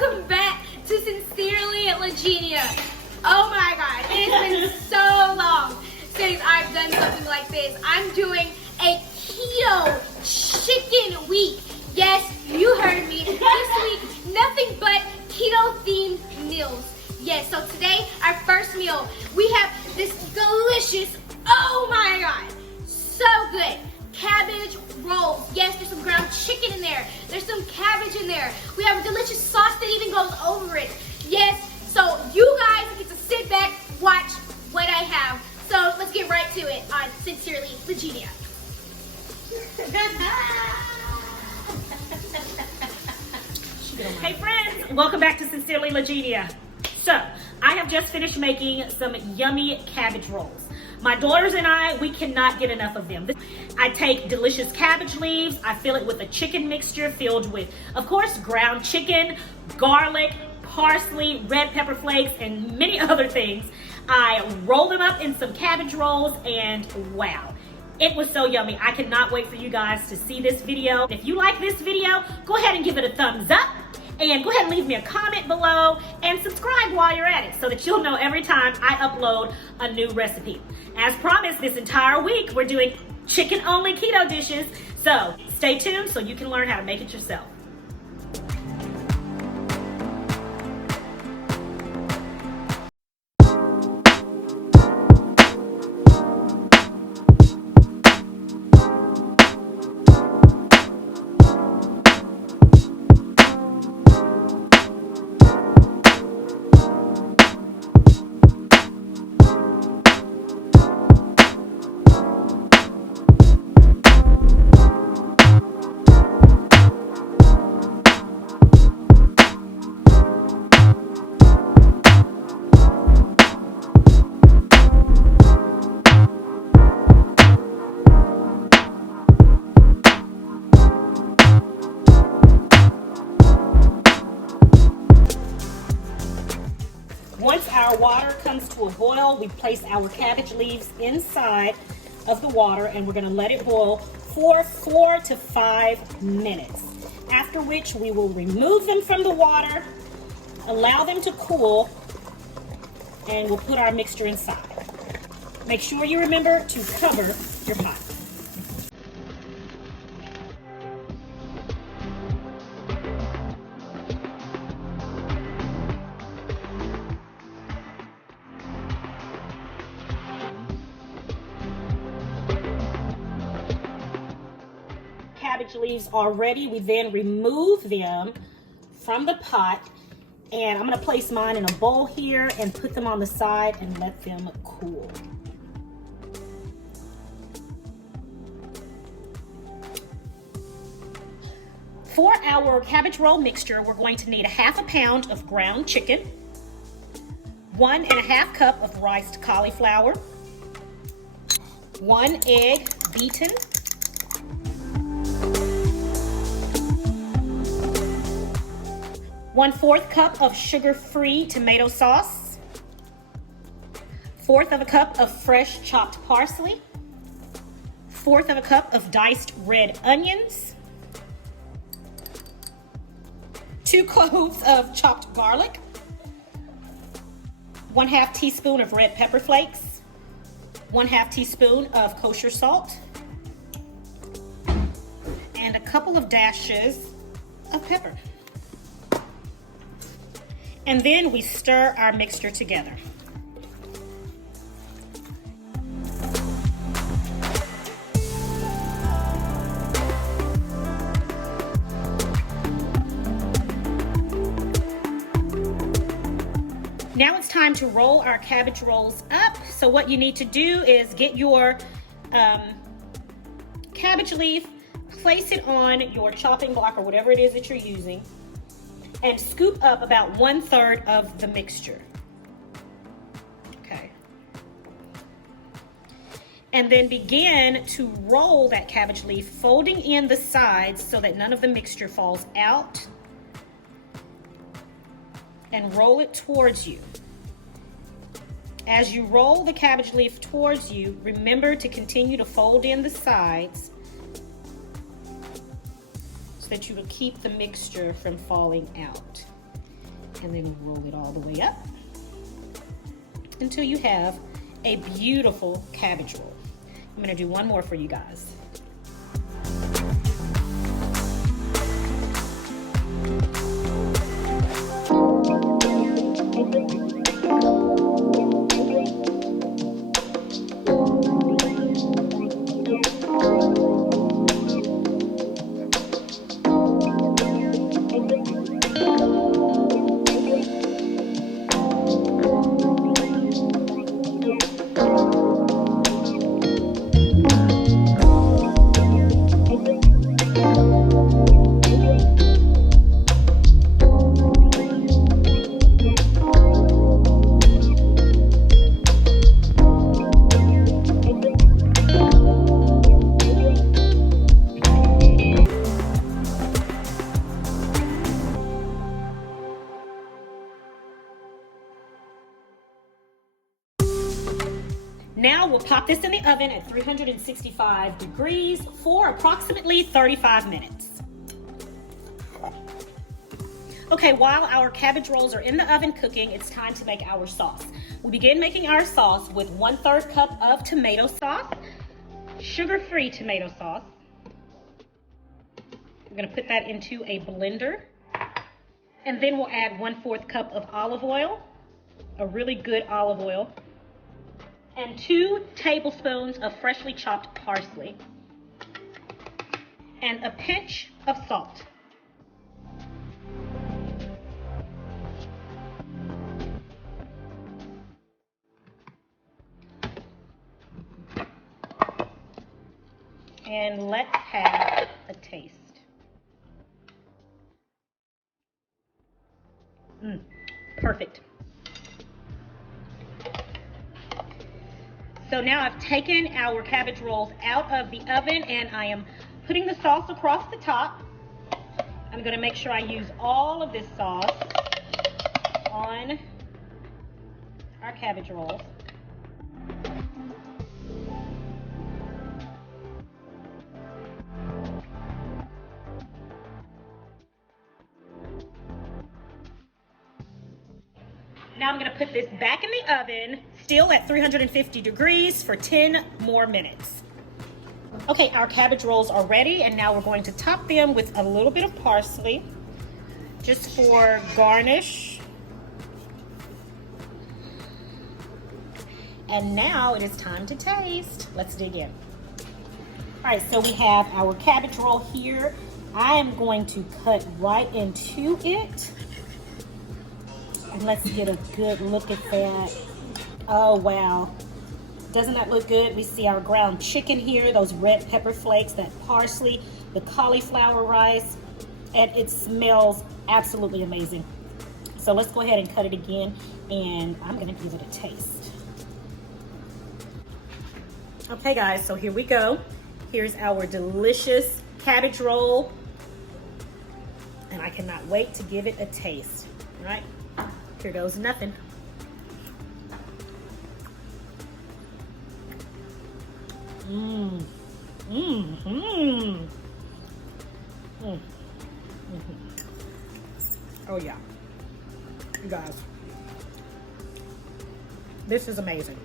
welcome back to Sincerely Legenia. Oh my God, it has been so long since I've done something like this. I'm doing a keto chicken week. Yes, you heard me. This week, nothing but keto themed meals. Yes, so today, our first meal, we have this delicious, oh my God, so good, cabbage rolls. Yes, there's some ground chicken in there. There's some cabbage in there. We have a delicious sauce that even goes over it. Yes, so you guys get to sit back, watch what I have. So let's get right to it on Sincerely Legenia. Hey friends, welcome back to Sincerely Legenia. So, I have just finished making some yummy cabbage rolls. My daughters and I, we cannot get enough of them. I take delicious cabbage leaves, I fill it with a chicken mixture filled with, of course, ground chicken, garlic, parsley, red pepper flakes, and many other things. I roll them up in some cabbage rolls, and wow. It was so yummy. I cannot wait for you guys to see this video. If you like this video, go ahead and give it a thumbs up. And go ahead and leave me a comment below and subscribe while you're at it so that you'll know every time I upload a new recipe. As promised, this entire week we're doing chicken-only keto dishes. So stay tuned so you can learn how to make it yourself. Once our water comes to a boil, we place our cabbage leaves inside of the water and we're going to let it boil for 4 to 5 minutes. After which we will remove them from the water, allow them to cool, and we'll put our mixture inside. Make sure you remember to cover your pot. Cabbage leaves are ready. We then remove them from the pot, and I'm going to place mine in a bowl here and put them on the side and let them cool. For our cabbage roll mixture, we're going to need 1/2 pound of ground chicken, 1 1/2 cup of riced cauliflower, 1 egg beaten, 1/4 cup of sugar-free tomato sauce, 1/4 cup of fresh chopped parsley, 1/4 cup of diced red onions, 2 cloves of chopped garlic, 1/2 teaspoon of red pepper flakes, 1/2 teaspoon of kosher salt, and a couple of dashes of pepper. And then we stir our mixture together. Now it's time to roll our cabbage rolls up. So what you need to do is get your cabbage leaf, place it on your chopping block or whatever it is that you're using, and scoop up about 1/3 of the mixture. Okay. And then begin to roll that cabbage leaf, folding in the sides so that none of the mixture falls out, and roll it towards you. As you roll the cabbage leaf towards you, remember to continue to fold in the sides so that you will keep the mixture from falling out. And then roll it all the way up until you have a beautiful cabbage roll. I'm gonna do one more for you guys. Now we'll pop this in the oven at 365 degrees for approximately 35 minutes. Okay, while our cabbage rolls are in the oven cooking, it's time to make our sauce. We begin making our sauce with 1/3 cup of tomato sauce, sugar-free tomato sauce. We're gonna put that into a blender. And then we'll add 1/4 cup of olive oil, a really good olive oil, and 2 tablespoons of freshly chopped parsley, and a pinch of salt. And let's have a taste. Perfect. So now I've taken our cabbage rolls out of the oven and I am putting the sauce across the top. I'm going to make sure I use all of this sauce on our cabbage rolls. Now I'm going to put this back in the oven, still at 350 degrees for 10 more minutes. Okay, our cabbage rolls are ready, and now we're going to top them with a little bit of parsley, just for garnish. And now it is time to taste. Let's dig in. All right, so we have our cabbage roll here. I am going to cut right into it. And let's get a good look at that. Oh, wow. Doesn't that look good? We see our ground chicken here, those red pepper flakes, that parsley, the cauliflower rice, and it smells absolutely amazing. So let's go ahead and cut it again, and I'm gonna give it a taste. Okay, guys, so here we go. Here's our delicious cabbage roll, and I cannot wait to give it a taste. All right? Here goes nothing. Oh yeah, you guys, this is amazing.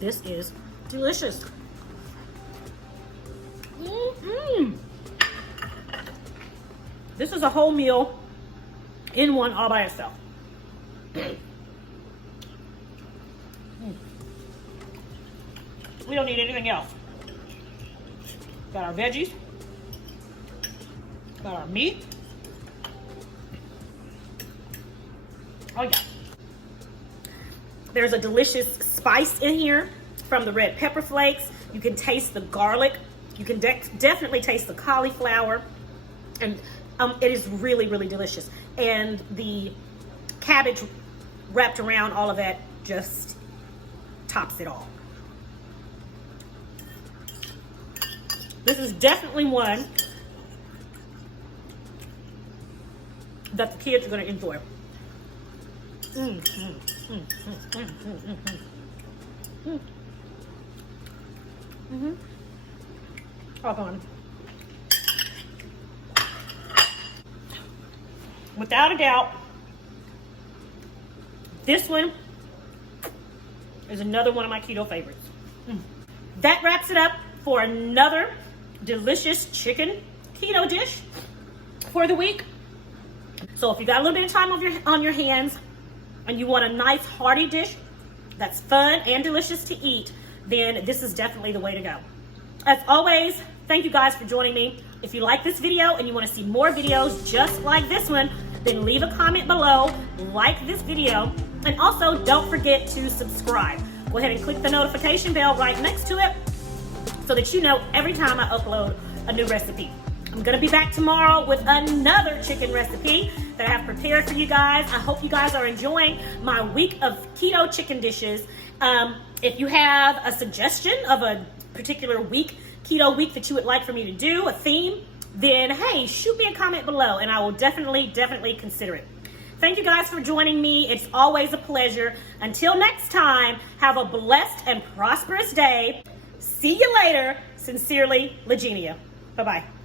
This is delicious. This is a whole meal in one all by itself. We don't need anything else. Got our veggies, got our meat. Oh yeah. There's a delicious spice in here from the red pepper flakes. You can taste the garlic. You can definitely taste the cauliflower. And it is really, really delicious. And the cabbage wrapped around all of that just tops it all. This is definitely one that the kids are going to enjoy. Hop on. without a doubt, this one is another one of my keto favorites. That wraps it up for another delicious chicken keto dish for the week. So if you got a little bit of time on your hands and you want a nice hearty dish that's fun and delicious to eat, then this is definitely the way to go. As always, thank you guys for joining me. If you like this video and you want to see more videos just like this one, then leave a comment below, like this video, and also don't forget to subscribe. Go ahead and click the notification bell right next to it so that you know every time I upload a new recipe. I'm gonna be back tomorrow with another chicken recipe that I have prepared for you guys. I hope you guys are enjoying my week of keto chicken dishes. If you have a suggestion of a particular keto week that you would like for me to do, a theme, then hey, shoot me a comment below and I will definitely consider it. Thank you guys for joining me. It's always a pleasure. Until next time, have a blessed and prosperous day. See you later. Sincerely, Legenia. Bye-bye.